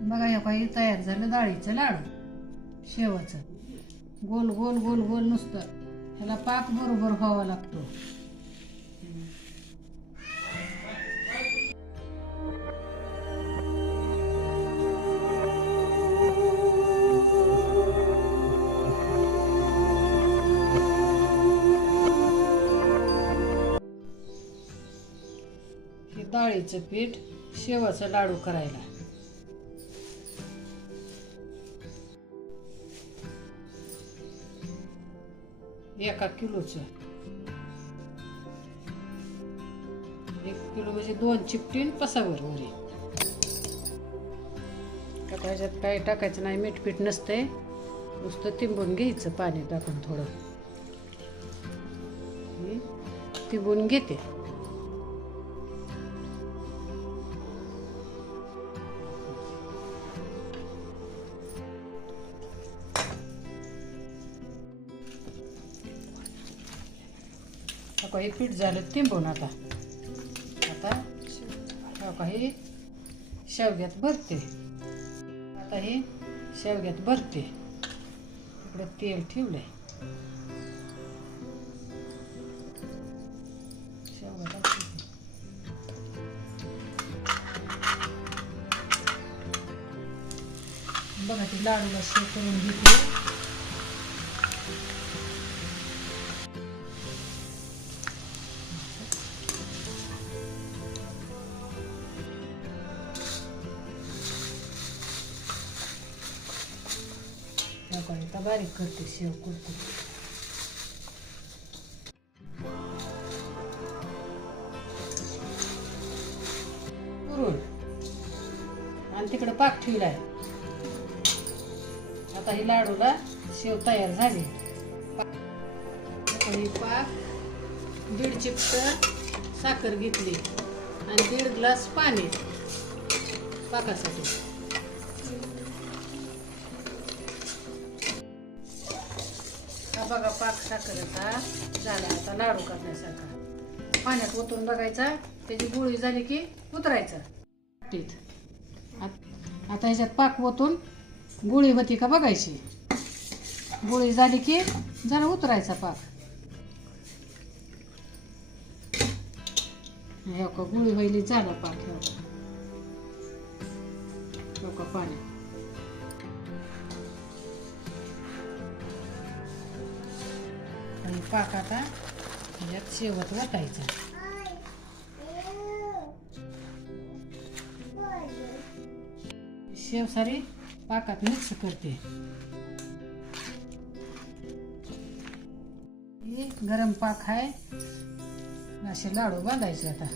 बघा या काही तयार झालं डाळीचं लाडू. शेवाचं गोल गोल गोल गोल नुसतं. ह्याला पाक बरोबर व्हावा लागतो. हे डाळीचं पीठ शेवाचं लाडू करायला. एका किलोचं. एक किलो म्हणजे दोन चिपटीन पसावर वरी त्याच्यात काही टाकायचं नाही मीठ पीठ नसते नुसतं तिंबून घ्यायचं पाणी टाकून थोडं. तिंबून घेते. आता हे पीठ झालं तिंबून आता. आता हो काही शेवग्यात भरते. आता हे शेवग्यात भरते. इकडे तेल ठेवलंय. आहे बघा ती लाडूला शेव करून घेतली. नको बारीक करते शेव कुरकुर पुरून आणि तिकडं पाक ठेवलाय. आता ही लाडूला शेव तयार झाली. आता ही पाक दीड चिपट साखर घेतली आणि दीड ग्लास पाणी पाकासाठी. बघा पाक साखरेचा झाला आता लाडू करण्यासारखा. पाण्यात ओतून बघायचा त्याची गुळी झाली की उतरायचं. आता ह्याच्यात पाक ओतून गुळी होती का बघायची. गुळी झाली की जरा उतरायचा पाक. हे का गुळी व्हायली झाला पाक हे हे का पाण्यात. पाक आता यात शेवट वाटायचा शेव सारी पाकात मिक्स करते हे गरम पाक आहे असे लाडू बांधायचे आता